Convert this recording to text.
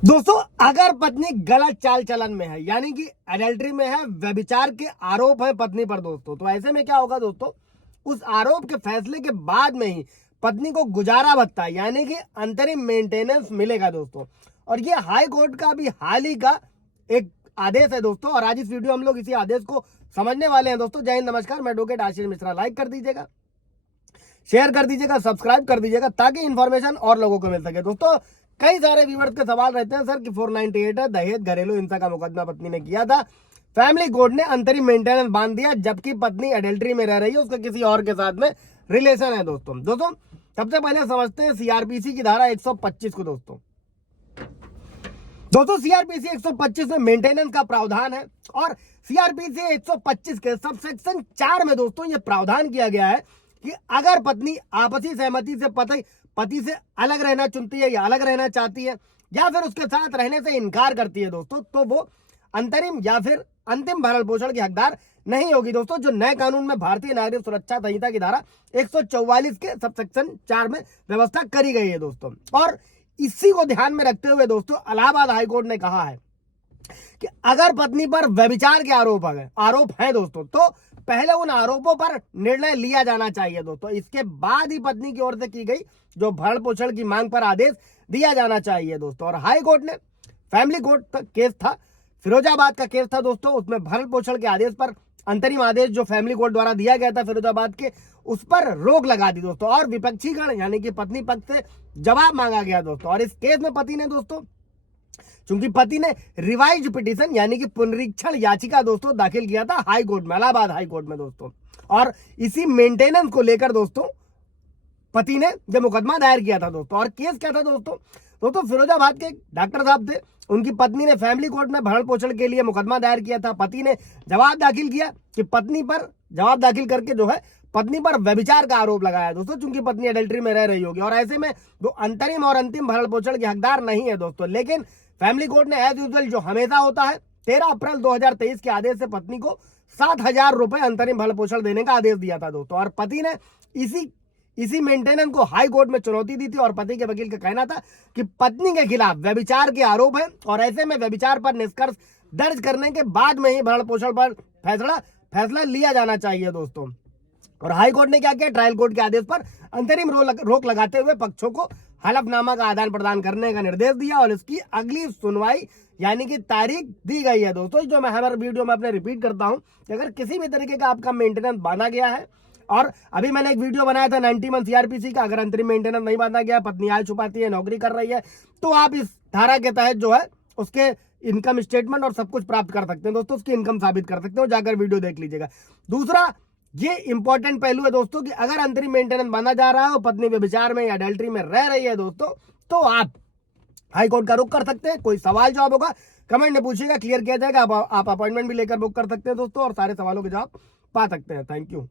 दोस्तों, अगर पत्नी गलत चाल चलन में है, यानी कि एडल्ट्री में है, व्यभिचार के आरोप है पत्नी पर दोस्तों, तो ऐसे में क्या होगा दोस्तों, उस आरोप के फैसले के बाद में ही पत्नी को गुजारा भत्ता यानी कि अंतरिम मेंटेनेंस मिलेगा दोस्तों। और ये हाई कोर्ट का भी हाल ही का एक आदेश है दोस्तों, और आज इस वीडियो हम लोग इसी आदेश को समझने वाले हैं दोस्तों। जय हिंद, नमस्कार, मैं एडवोकेट आशीष मिश्रा। लाइक कर दीजिएगा, शेयर कर दीजिएगा, सब्सक्राइब कर दीजिएगा ताकि इन्फॉर्मेशन और लोगों को मिल सके। दोस्तों, कई सारे व्यूवर्स के सवाल रहते हैं सर कि 498 है, दहेज घरेलू हिंसा का मुकदमा पत्नी ने किया था, फैमिली कोर्ट ने अंतरिम मेंटेनेंस बांध दिया जबकि पत्नी एडल्ट्री में रह रही है, उसका किसी और के साथ में रिलेशन है दोस्तों सबसे पहले समझते हैं सीआरपीसी की धारा 125 को दोस्तों सीआरपीसी 125 में मेंटेनेंस का प्रावधान है, और सीआरपीसी 125 के सबसेक्शन 4 में दोस्तों ये प्रावधान किया गया है कि अगर पत्नी आपसी सहमति से पति से अलग रहना चुनती है या अलग रहना चाहती है या फिर उसके साथ रहने से इनकार करती है दोस्तों, तो वो अंतरिम या फिर अंतिम भरण पोषण की हकदार नहीं होगी दोस्तों, जो नए कानून में भारतीय नागरिक सुरक्षा संहिता की धारा 144 के सबसेक्शन 4 में व्यवस्था करी गई है दोस्तों। और इसी को ध्यान में रखते हुए दोस्तों इलाहाबाद हाईकोर्ट ने कहा है कि अगर पत्नी पर व्यभिचार के आरोप है दोस्तों, तो पहले उन आरोपों पर निर्णय लिया जाना चाहिए दोस्तों, इसके बाद ही पत्नी की ओर से की गई जो भरण पोषण की मांग पर आदेश दिया जाना चाहिए दोस्तों। और हाई कोर्ट ने फैमिली कोर्ट का केस था, फिरोजाबाद का केस था दोस्तों, उसमें भरण पोषण के आदेश पर अंतरिम आदेश जो फैमिली कोर्ट द्वारा दिया गया था फिरोजाबाद के, उस पर रोक लगा दी दोस्तों, और विपक्षी गण यानी कि पत्नी पक्ष से जवाब मांगा गया दोस्तों। और इस केस में पति ने दोस्तों, चूंकि पति ने रिवाइज पिटीशन यानी कि पुनरीक्षण याचिका दोस्तों दाखिल किया था हाई कोर्ट में, इलाहाबाद हाई कोर्ट में दोस्तों, और इसी मेंटेनेंस को लेकर दोस्तों पति ने जब मुकदमा दायर किया था दोस्तों। और केस क्या था दोस्तों फिरोजाबाद के डॉक्टर साहब थे, उनकी पत्नी ने फैमिली कोर्ट में भरण पोषण के लिए मुकदमा दायर किया था। पति ने जवाब दाखिल किया कि पत्नी पर जवाब दाखिल करके जो है पत्नी पर व्यभिचार का आरोप लगाया दोस्तों, चूंकि पत्नी एडल्ट्री में रह रही होगी, और ऐसे में वो अंतरिम और अंतिम भरण पोषण की हकदार नहीं है दोस्तों। लेकिन फैमिली कोर्ट ने एज यूजुअल जो हमेशा होता है 13 अप्रैल 2023 के आदेश से पत्नी को 7,000 रुपए अंतरिम भरण पोषण देने का आदेश दिया था दोस्तों। और पति ने इसी मेंटेनेंस को हाई कोर्ट में चुनौती दी थी, और पति के वकील का कहना था कि पत्नी के खिलाफ व्यभिचार के आरोप है, और ऐसे में व्यभिचार पर निष्कर्ष दर्ज करने के बाद में ही भरण पोषण पर फैसला लिया जाना चाहिए दोस्तों। और हाई कोर्ट ने क्या किया, ट्रायल कोर्ट के आदेश पर अंतरिम रोक लगाते हुए पक्षों को हलफनामा का आदान प्रदान करने का निर्देश दिया, और इसकी अगली सुनवाई यानी कि तारीख दी गई है दोस्तों। जो मैं हर वीडियो में अपने रिपीट करता हूं कि अगर किसी भी तरीके का आपका मेंटेनेंस बांधा गया है, और अभी मैंने एक वीडियो बनाया था 91 सीआरपीसी का, अगर अंतरिम मेंटेनेंस नहीं बांधा गया, पत्नी आय छुपाती है, नौकरी कर रही है, तो आप इस धारा के तहत जो है उसके इनकम स्टेटमेंट और सब कुछ प्राप्त कर सकते हैं दोस्तों, उसकी इनकम साबित कर सकते हो, जाकर वीडियो देख लीजिएगा। दूसरा ये इंपॉर्टेंट पहलू है दोस्तों कि अगर अंतरिम मेंटेनेंस बांधा जा रहा है और पत्नी व्यभिचार में या एडल्ट्री में रह रही है दोस्तों, तो आप हाई कोर्ट का रुख कर सकते हैं। कोई सवाल जवाब होगा कमेंट में पूछिएगा, क्लियर किया जाएगा। आप अपॉइंटमेंट भी लेकर बुक कर सकते हैं दोस्तों, और सारे सवालों के जवाब पा सकते हैं। Thank you.